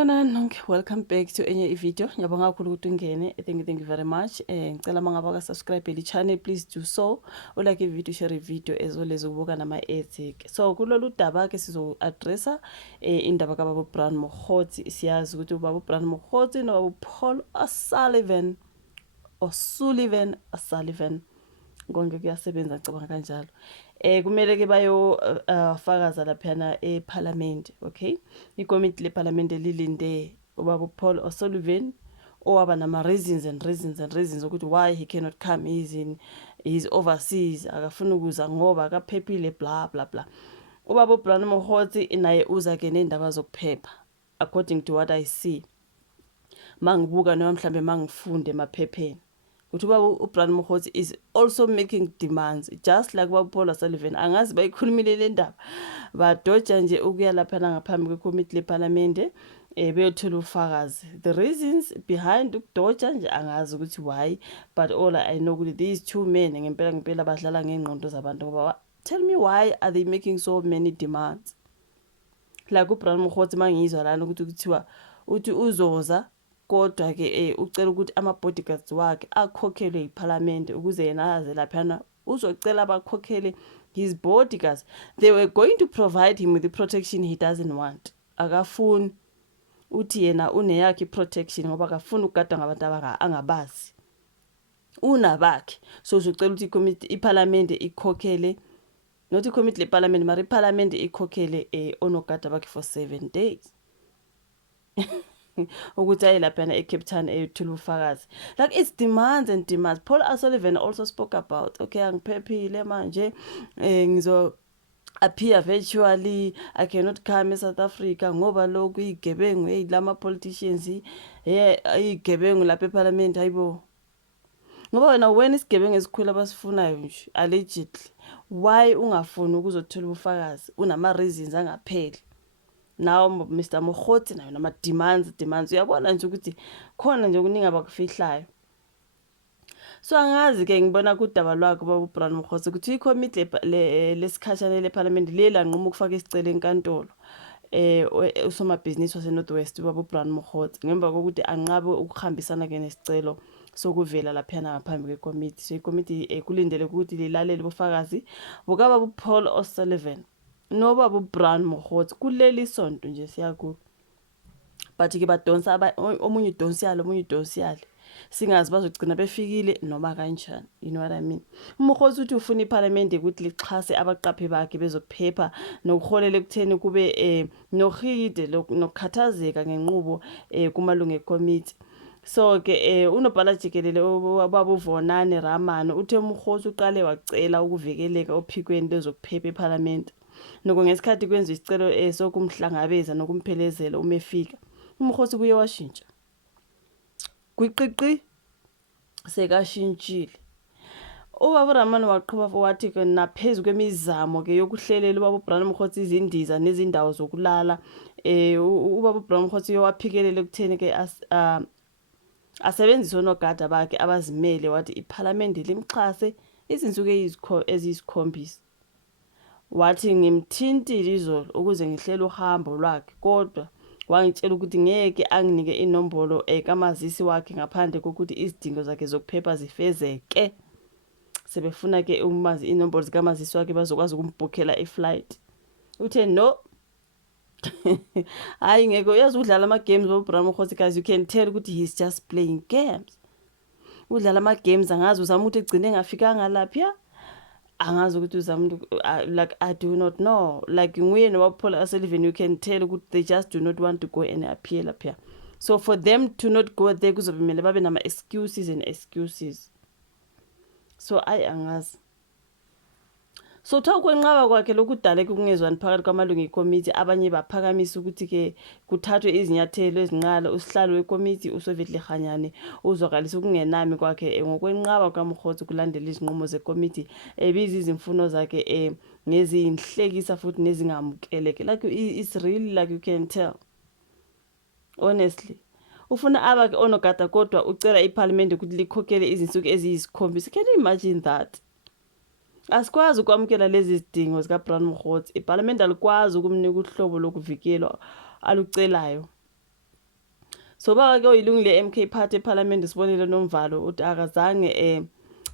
Sanibonani nonke, welcome back to enye video. Ngiyabonga kakhulu ukuthi ungene. Thank you very much. Ngicela mangaba ka subscribe le channel, please do so. Ulike video, share video as well as ukubuka nama ads. So kulolu daba ke sizo addressa indaba ka Baba Brian Mogotsi. Siyazi ukuthi uBaba Brian Mogotsi no Baba Paul O'Sullivan konke kuyasebenza ngicabanga kanjalo. Kumele ke bayo fakaza laphana eParliament, okay? Ikomiti leParliament lilinde uBaba Paul O'Sullivan owaba nama reasons ukuthi why he cannot come. He's overseas, akafuna ukuza ngoba akaphephile blah blah blah. uBaba Brian Mogotsi naye uza ke nendaba zokuphepha according to what I see. Mangibuka noma mhlambe mangifunde emaphepheni ukuthi uBaba Brian Mogotsi is also making demands just like uBaba Paul O'Sullivan. Angazi bayikhulumile le ndaba badoja nje ukuya lapha ngaphambi kwekomiti leParliament beyothola ufakazi. The reasons behind ukudoja nje angazi ukuthi why, but all I know ukuthi these two men ngempela badlala ngengqondo zabantu ngoba tell me why are they making so many demands? Like uBrian Mogotsi mangizwa lana ukuthi kuthiwa uthi uzoza kodwa ke ucela ukuthi ama bodyguards wakhe akhokhelwe iParliament ukuze yena aze laphana uzocela abakhokhele his bodyguards. They were going to provide him with the protection he doesn't want. Akafuni uthi yena uneyakhe protection ngoba akafuni ukugada ngabantu angabazi unabakhe. So uzocela ukuthi iParliament ikhokhele, not ikomiti leParliament mari iParliament ikhokhele onogada bakhe for 7 days. Ukuthi aye laphana eCape Town eyothola ufakazi. Like it's demands and demands. Paul O'Sullivan also spoke about, okay, angiphephile manje ngizo appear virtually, I cannot come South Africa ngoba lokhu igebengu lama politicians igebengu lapha eParliament hayibo. Ngoba wena when isigebengu esikhulu abasifunayo nje allegedly, why ungafuni ukuzothola ufakazi unama reasons angapheli? Now Mr. Mogotsi nayo nama demands uyabona nje ukuthi khona nje ukuningi abakufihlayo. So angazi ke ngibona kudaba lwakhe uBaba Brian Mogotsi ukuthi ikomiti lesikhashana leParliament lela nqoma ukufaka isicelo enkantolo usomabhizinisi wase Northwest uBaba Brian Mogotsi ngemva kokuthi anqabe ukuhambisana ke nesicelo sokuvela lapha ngaphambi kwekomiti. So ikomiti kulindele ukuthi lilalele ubufakazi bukaBaba Paul O'Sullivan noBaba Brian Mogotsi kuleli sonto nje siyaku. But ke badonsa omunye udonsiyale singazi bazogcina befikile noma kanjani, you know what I mean? Mogotsi uthi ufuna iParliament ukuthi lixhase abaqaphi bakhe bezophepha nokuholela ekutheni kube nohide nokukhathazeka ngenqubo kumalungu ekomiti. So ke unobhala jikelele ubaba uVonani Ramano uthe uMogotsi uqale wacela ukuvikeleka ophikweni lezokuphepha eParliament. Noko ngesikhathi kwenza isicelo sokumhlangabeza nokumphelezela umefika. uMogotsi buye washintsha. Kwiqiqi sekashintshile. uBaba Ramano waqhubha wathi ke naphezulu kwemizamo ke yokuhlelela uBaba Brian Mogotsi izindiza nezindawo zokulala uBaba Brian Mogotsi waphikelela ekutheni ke asebenzise onogada bakhe abazimele wathi iParliament limxhase izinsuku eziyisikhombisa. Wathi ngimthintile izolo ukuze ngihlele uhambo lwakhe kodwa wangitshela ukuthi ngeke anginike inombolo kamazisi wakhe ngaphandle kokuthi izidingo zakhe zokuphepha zifezeke. Sebefuna ke umazi inombolo zikamazisi wakhe bazokwazi ukumbhukhela iflight. Uthe no hayi ngeke uyazi udlala ama games uBrian Mogotsi, guys, you can tell ukuthi he's just playing games. Udlala ama games angazi uzama ukuthi egcine engafikanga lapha. Angazi ukuthi uzama like I do not know, like nguye noBaba Paul O'Sullivan, you can tell ukuthi they just do not want to go and appear lapha. So for them to not go there kuzobemele babe nama excuses. So angazi. So kwenqaba kwakhe lokudala ukungezwani phakathi kwamalungu ekomiti, abanye baphakamisa ukuthi ke kuthathwe izinyathelo ezinqala usihlalo wekomiti uSovetile Khanyane uzwakalisa ukungenami kwakhe ngokwenqaba kaMogotsi kulandela izinqumo zekomiti ebiza izimfuno zakhe ngezinhlekisa futhi nezingamukeleke. Like it's really like you can tell honestly ufuna abake onogada kodwa ucela iParliament ukuthi likhokhele izinsuku eziyisikhombisa. Can you imagine that? Asikwazi ukwamukela lezi zidingo zika Brian Mogotsi. iParliament alikwazi ukumnika uhlobo lokuvikelwa alucelayo. So baka ke oyilungu le-MK Party eParliament sibonile Nomvalo uthi akazange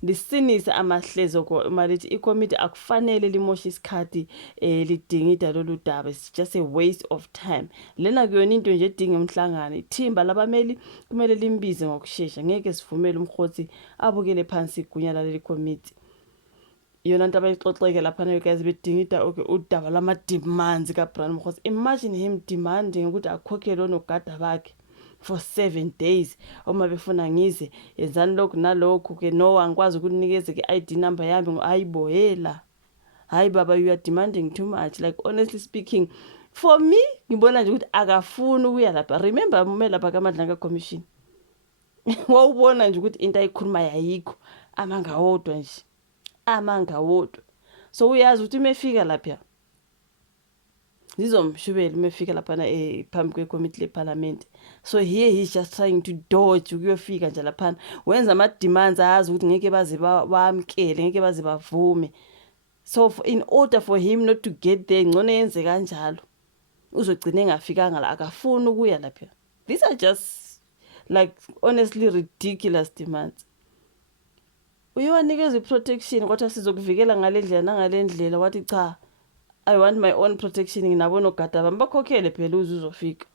lisinise amahlezi malithi ikomiti akufanele limoshe isikhathi lidingida lolu daba. It's just a waste of time. Lena kuyona into nje edinga umhlangano. Ithimba labameli kumele limbize ngokusheshsha. Ngeke sivumele umkhosi abukele phansi igunya laleli komiti. Yona nto abayixoxeke lapha na guys bedingida udaba lama-demands kaBrian Mkhosi. Imagine him demanding ukuthi akhokhele onogada bakhe for 7 days. Uma befuna ngize yenzani lokhu nalokhu ke no angikwazi ukunikeza ke ID number yami ayibohela. Hayi baba, you are demanding too much. Like honestly speaking, for me ngibona nje ukuthi akafuni ukuya lapha. Remember umela lapha kaMadlanga Commission. Wawubona nje ukuthi into ayikhuluma yayikho, amanga wodwa nje. Amanga wodwa. So uyazi ukuthi umefika lapha zizomshubela umefika lapha phambi kwekomiti leParliament. So here he's just trying to dodge ukuyofika nje lapha wenza ama demands azi ukuthi ngeke baze bamkele, ngeke baze bavume. So in order for him not to get there, ngcono yenze kanjalo. Uzogcina engafikanga la, akafuni ukuya lapha. These are just like honestly ridiculous demands. Uyiwanikeza iprotection kodwa sizokuvikela ngalendlela nangalendlela wathi cha, I want my own protection. Nginabona ogada bami bakhokhele phela uzofika.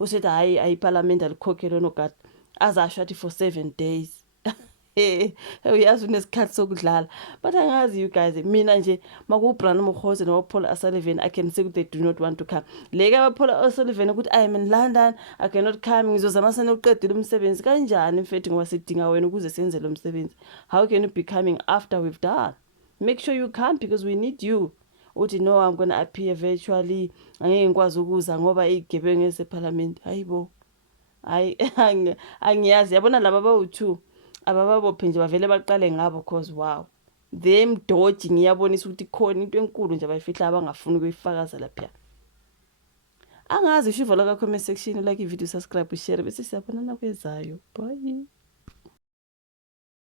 Usethi hayi ayiParliament alikhokhele onogada azasho athi for 7 days. Uyazi unesikhathi sokudlala. But angazi you guys, mina nje makuBrian Mkhosi noPaul O'Sullivan, I can say they do not want to come. Leka Paul O'Sullivan ukuthi I am in London, I cannot come. Ngizozama sana uqedile umsebenzi kanjani mfethu ngoba sidinga wena ukuze senze lo msebenzi. How can you be coming after we've done? Make sure you come because we need you. Uthi no, I'm going to appear virtually. Angeke ngikwazi ukuza ngoba igebengu eseParliament. Hayibo. Hayi angiyazi yabona laba bawu2 abababophe nje bavele baqale ngabo cause wow, them dodging iyabonisa ukuthi khona into enkulu nje abayifihla abangafuni ukuyifakaza lapha. Angazi ushiva la comment section, like i video, subscribe, share bese siyabonana kwezayo. Bye.